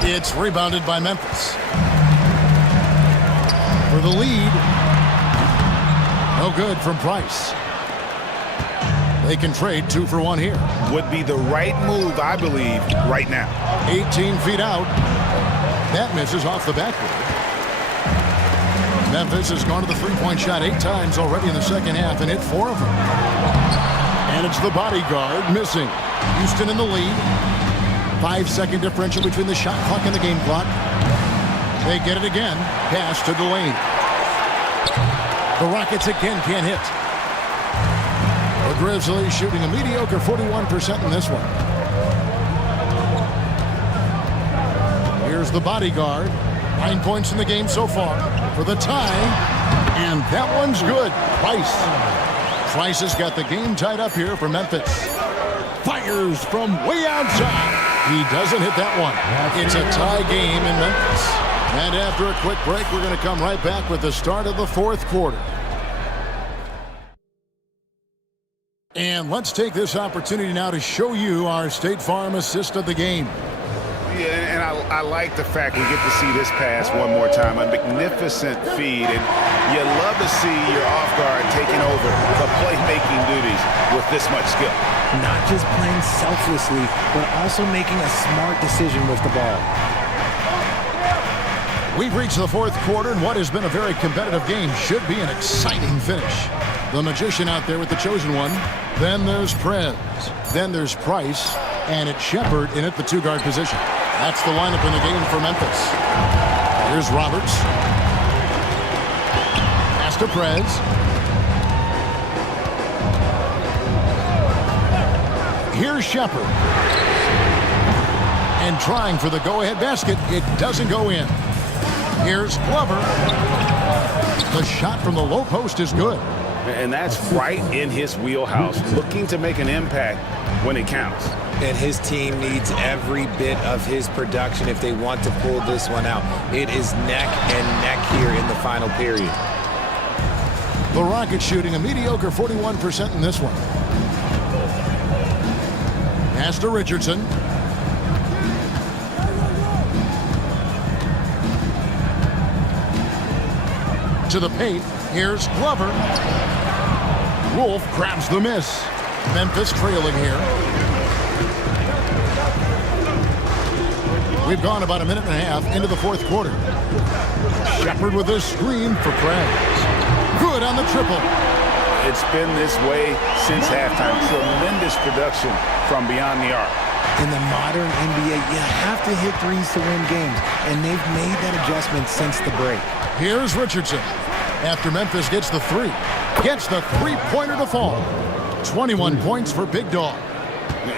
It's rebounded by Memphis. For the lead. No good from Price. They can trade 2 for 1 here. Would be the right move, I believe, right now. 18 feet out. That misses off the backboard. Memphis has gone to the three-point shot 8 times already in the second half and hit 4 of them. And it's the bodyguard missing. Houston in the lead. 5-second differential between the shot clock and the game clock. They get it again. Pass to Delaney. The Rockets again can't hit. The Grizzlies shooting a mediocre 41% in this one. Here's the bodyguard. 9 points in the game so far for the tie. And that one's good. Price has got the game tied up here for Memphis. Fires from way outside. He doesn't hit that one. It's a tie game in Memphis. And after a quick break, we're going to come right back with the start of the fourth quarter. And let's take this opportunity now to show you our State Farm assist of the game. Yeah, and I like the fact we get to see this pass one more time. A magnificent feed, and you love to see your off guard taking over the playmaking duties with this much skill. Not just playing selflessly, but also making a smart decision with the ball. We've reached the fourth quarter, and what has been a very competitive game should be an exciting finish. The Magician out there with the chosen one. Then there's Prez. Then there's Price. And it's Shepard in at the 2-guard position. That's the lineup in the game for Memphis. Here's Roberts. Pass to Prez. Here's Shepard. And trying for the go-ahead basket. It doesn't go in. Here's Glover. The shot from the low post is good. And that's right in his wheelhouse, looking to make an impact when it counts. And his team needs every bit of his production if they want to pull this one out. It is neck and neck here in the final period. The Rockets shooting a mediocre 41% in this one. Pass to Richardson. To the paint. Here's Glover. Wolf grabs the miss. Memphis trailing here. We've gone about a minute and a half into the fourth quarter. Shepard with a screen for Prez. Good on the triple. It's been this way since halftime. Tremendous production from beyond the arc. In the modern NBA, you have to hit threes to win games, and they've made that adjustment since the break. Here's Richardson. After Memphis gets the 3. Gets the three-pointer to fall. 21 points for Big Dog.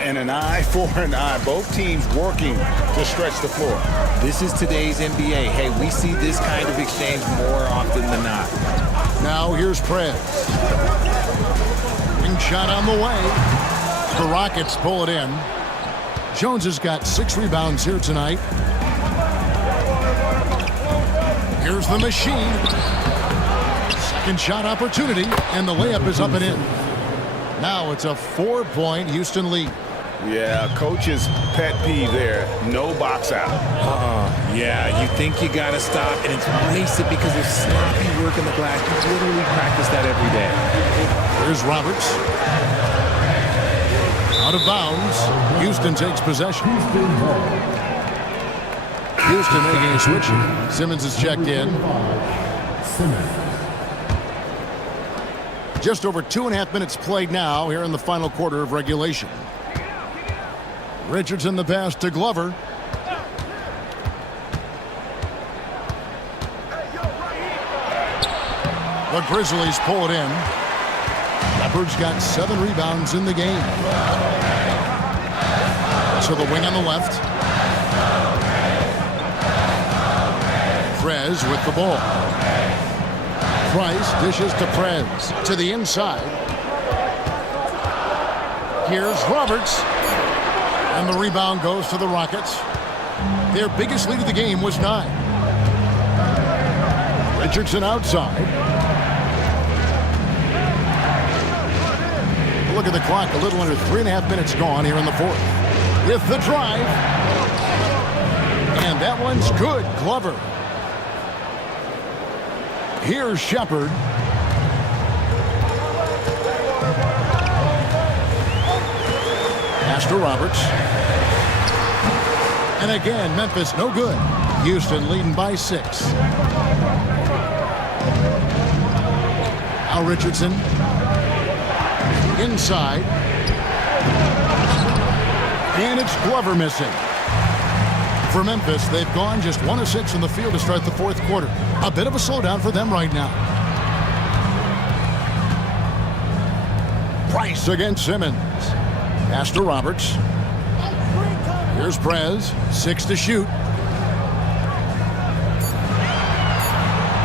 And an eye for an eye. Both teams working to stretch the floor. This is today's NBA. Hey, we see this kind of exchange more often than not. Now here's Prez. Ring shot on the way. The Rockets pull it in. Jones has got 6 rebounds here tonight. Here's the Machine. Second shot opportunity, and the layup is up and in. Now it's a 4-point Houston lead. Yeah, coach's pet peeve there. No box out. Yeah, you think you got to stop, and it's wasted because of sloppy work in the glass. You literally practice that every day. Here's Roberts. Out of bounds. Houston takes possession. Houston making a switch here. Simmons is checked in. Just over 2.5 minutes played now here in the final quarter of regulation. Richardson the pass to Glover. The Grizzlies pull it in. Leopards got 7 rebounds in the game. To the wing on the left. Prez with the ball. Price dishes to Prez. To the inside. Here's Roberts. And the rebound goes to the Rockets. Their biggest lead of the game was 9. Richardson outside. Look at the clock. A little under 3.5 minutes gone here in the fourth. With the drive. And that one's good. Glover. Here's Shepard. Pass to Roberts. And again, Memphis no good. Houston leading by 6. Now Richardson. Inside. And it's Glover missing. For Memphis, they've gone just 1 of 6 in the field to start the fourth quarter. A bit of a slowdown for them right now. Price against Simmons. Pass to Roberts. Here's Prez. 6 to shoot.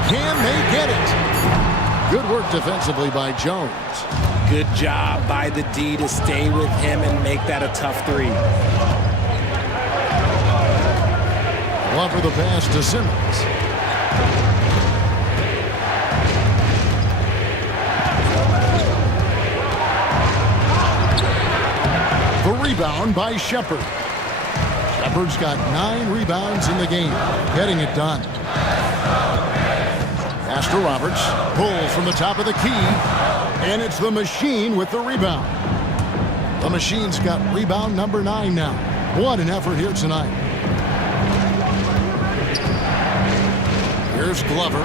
Can they get it? Good work defensively by Jones. Good job by the D to stay with him and make that a tough 3. Glover the pass to Simmons. The rebound by Shepard. Shepard's got 9 rebounds in the game, getting it done. Pass to Roberts. Pulls from the top of the key. And it's the Machine with the rebound. The Machine's got rebound number 9 now. What an effort here tonight. Here's Glover.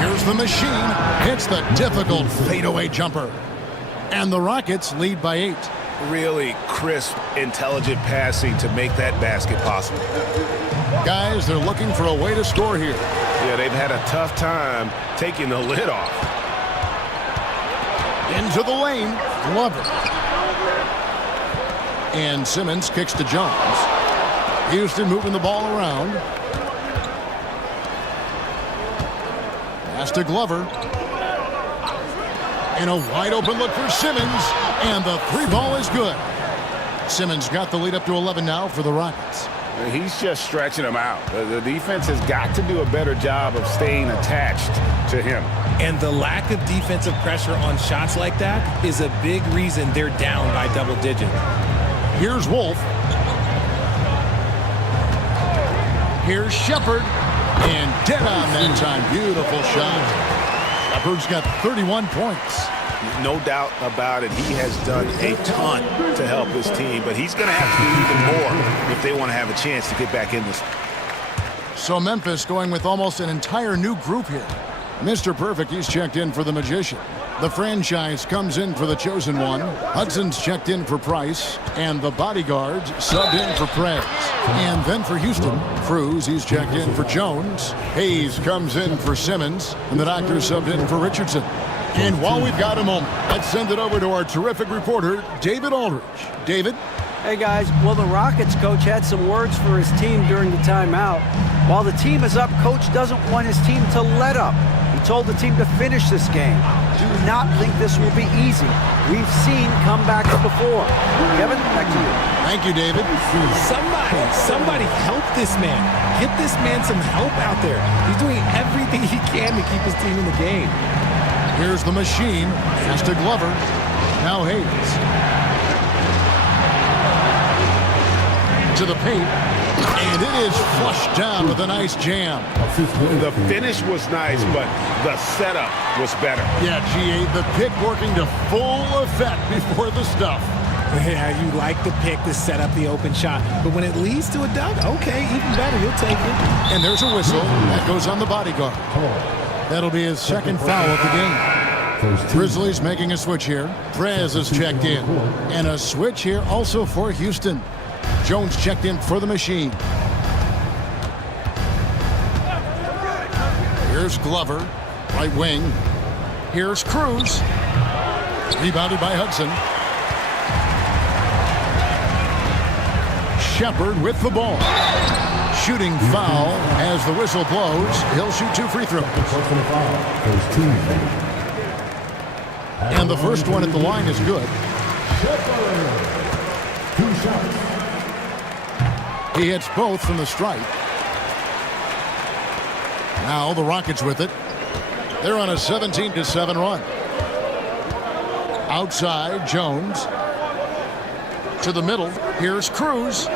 Here's the Machine. Hits the difficult fadeaway jumper. And the Rockets lead by 8. Really crisp, intelligent passing to make that basket possible. Guys, they're looking for a way to score here. Yeah, they've had a tough time taking the lid off. Into the lane. Glover. And Simmons kicks to Jones. Houston moving the ball around. Pass to Glover. And a wide open look for Simmons. And the 3 ball is good. Simmons got the lead up to 11 now for the Rockets. He's just stretching them out. The defense has got to do a better job of staying attached to him. And the lack of defensive pressure on shots like that is a big reason they're down by double digits. Here's Wolf. Here's Shepard. And dead on that time. Beautiful shot. Shepard's got 31 points. No doubt about it. He has done a ton to help his team, but he's going to have to do even more if they want to have a chance to get back in this. So Memphis going with almost an entire new group here. Mr. Perfect, he's checked in for the Magician. The franchise comes in for the Chosen One. Hudson's checked in for Price. And the Bodyguards subbed in for Prez. And then for Houston, Cruz, he's checked in for Jones. Hayes comes in for Simmons. And the Doctor subbed in for Richardson. And while we've got a moment, let's send it over to our terrific reporter, David Aldridge. David? Hey, guys. Well, the Rockets coach had some words for his team during the timeout. While the team is up, coach doesn't want his team to let up. He told the team to finish this game. Do not think this will be easy. We've seen comebacks before. Kevin, back to you. Thank you, David. Somebody help this man. Get this man some help out there. He's doing everything he can to keep his team in the game. Here's the Machine. Pass to Glover. Now Hayes. To the paint. And it is flushed down with a nice jam. The finish was nice, but the setup was better. Yeah, G8, the pick working to full effect before the stuff. Yeah, you like the pick to set up the open shot. But when it leads to a dunk, okay, even better. You'll take it. And there's a whistle. That goes on the bodyguard. That'll be his second foul of the game. Grizzlies making a switch here. Prez is checked in. And a switch here also for Houston. Jones checked in for the machine. Here's Glover, right wing. Here's Cruz. Rebounded by Hudson. Shepard with the ball. Shooting foul as the whistle blows. He'll shoot 2 free throws. And the first one at the line is good. 2 shots. He hits both from the stripe. Now the Rockets with it. They're on a 17-7 run. Outside, Jones. To the middle. Here's Cruz.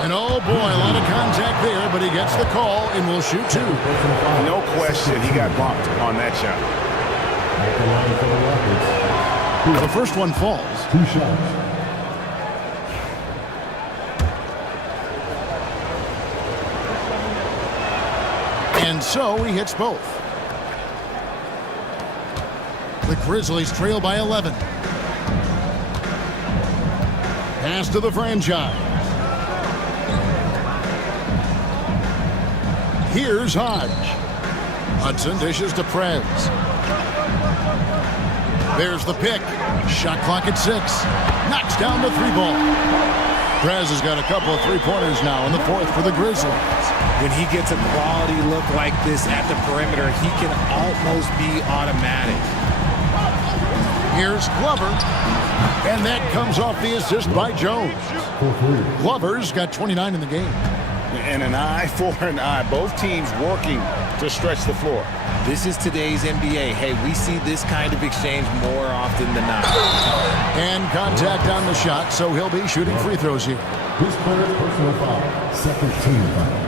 And oh boy, a lot of contact there, but he gets the call and will shoot 2. No question, he got bumped on that shot. The first one falls. 2 shots. And so he hits both. The Grizzlies trail by 11. Pass to the franchise. Here's Hodge. Hudson dishes to Prez. There's the pick. Shot clock at 6. Knocks down the 3 ball. Prez has got a couple of 3-pointers now in the 4th for the Grizzlies. When he gets a quality look like this at the perimeter, he can almost be automatic. Here's Glover. And that comes off the assist by Jones. Glover's got 29 in the game. And an eye for an eye. Both teams working to stretch the floor. This is today's NBA. Hey, we see this kind of exchange more often than not. And contact on the shot, so he'll be shooting free throws here. This player's personal foul. Second team foul.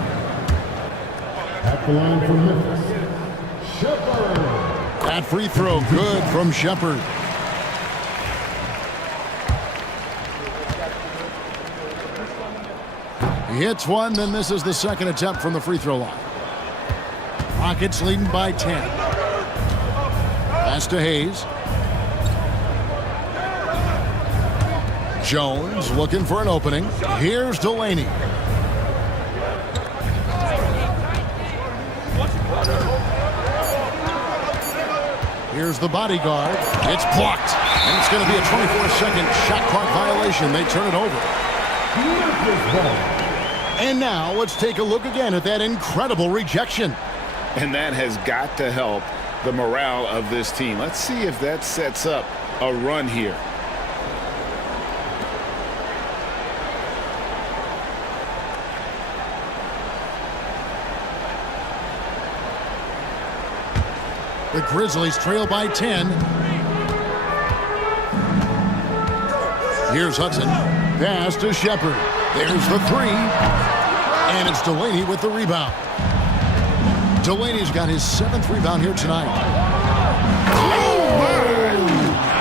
At the line for Memphis, Shepard. That free throw good from Shepard. He hits one, then this is the second attempt from the free throw line. Rockets leading by 10. Pass to Hayes. Jones looking for an opening. Here's Delaney. Here's the bodyguard. It's blocked. And it's going to be a 24-second shot clock violation. They turn it over. And now let's take a look again at that incredible rejection. And that has got to help the morale of this team. Let's see if that sets up a run here. The Grizzlies trail by 10. Here's Hudson. Pass to Shepard. There's the 3. And it's Delaney with the rebound. Delaney's got his 7th rebound here tonight.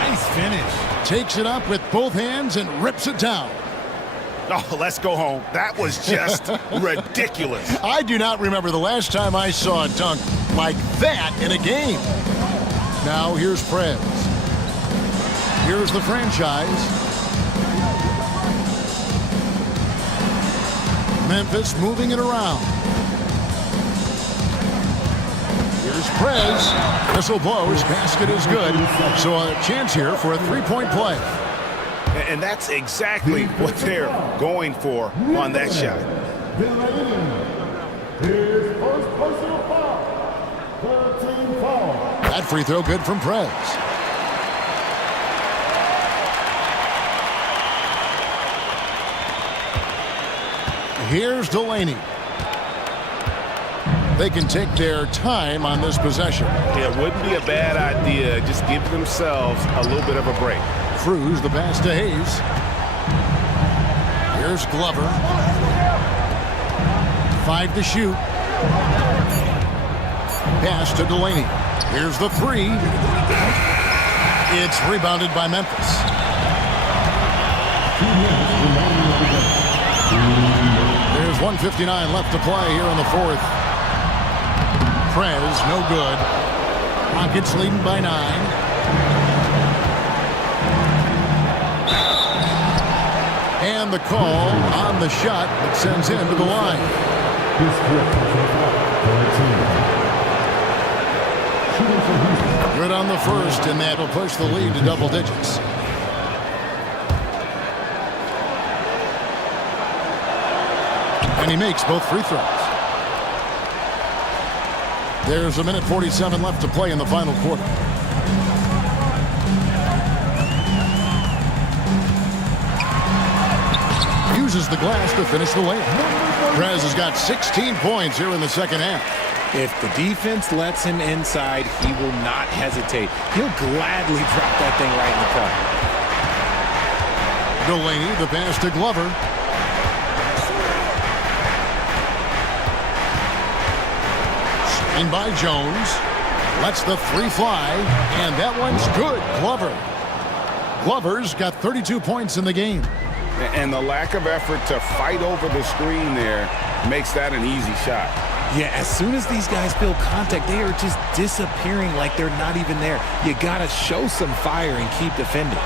Nice finish. Takes it up with both hands and rips it down. Oh, let's go home. That was just ridiculous. I do not remember the last time I saw a dunk like that in a game. Now here's Prez. Here's the franchise. Memphis moving it around. Here's Prez. Whistle blows. Basket is good. So a chance here for a 3-point play. And that's exactly what they're going for on that shot. His first personal foul. 13 foul. That free throw good from Prez. Here's Delaney. They can take their time on this possession. It wouldn't be a bad idea. Just give themselves a little bit of a break. Cruz, the pass to Hayes. Here's Glover. 5 to shoot. Pass to Delaney. Here's the 3. It's rebounded by Memphis. There's 1:59 left to play here in the fourth. Prez, no good. Rockets leading by 9. And the call on the shot that sends him to the line. Good on the first, and that will push the lead to double digits. And he makes both free throws. There's 1:47 left to play in the final quarter. Uses the glass to finish the layup. Prez has got 16 points here in the second half. If the defense lets him inside, he will not hesitate. He'll gladly drop that thing right in the cup. Delaney, the pass to Glover. Screen by Jones. Lets the 3 fly, and that one's good. Glover's got 32 points in the game. And the lack of effort to fight over the screen there makes that an easy shot. Yeah, as soon as these guys feel contact, they are just disappearing like they're not even there. You got to show some fire and keep defending.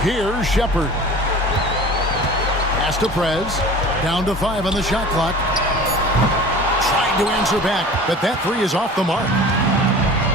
Here's Shepard. Pass to Prez. Down to 5 on the shot clock. Trying to answer back, but that 3 is off the mark.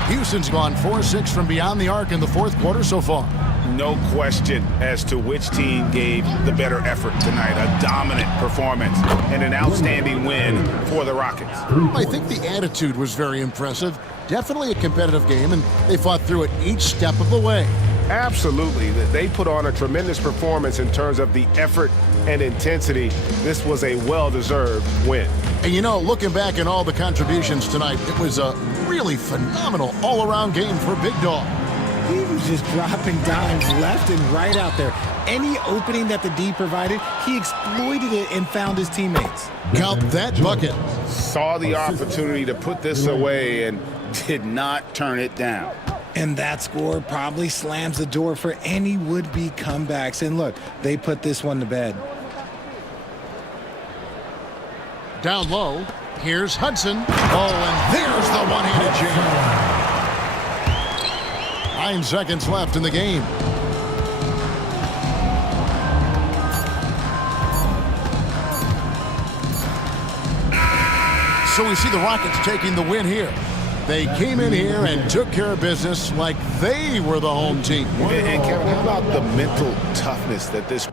Houston's gone 4-6 from beyond the arc in the fourth quarter so far. No question as to which team gave the better effort tonight. A dominant performance and an outstanding win for the Rockets. I think the attitude was very impressive. Definitely a competitive game, and they fought through it each step of the way. Absolutely. They put on a tremendous performance in terms of the effort and intensity. This was a well-deserved win. And you know, looking back at all the contributions tonight, it was a really phenomenal all-around game for Big Dog. He was just dropping dimes left and right out there. Any opening that the D provided, he exploited it and found his teammates. Count that bucket. Saw the opportunity to put this away and did not turn it down. And that score probably slams the door for any would-be comebacks. And look, they put this one to bed. Down low, here's Hudson. Oh, and there's the one-handed jam. 9 seconds left in the game. So we see the Rockets taking the win here. They came in here and took care of business like they were the home team. And Kevin, how about the mental toughness that this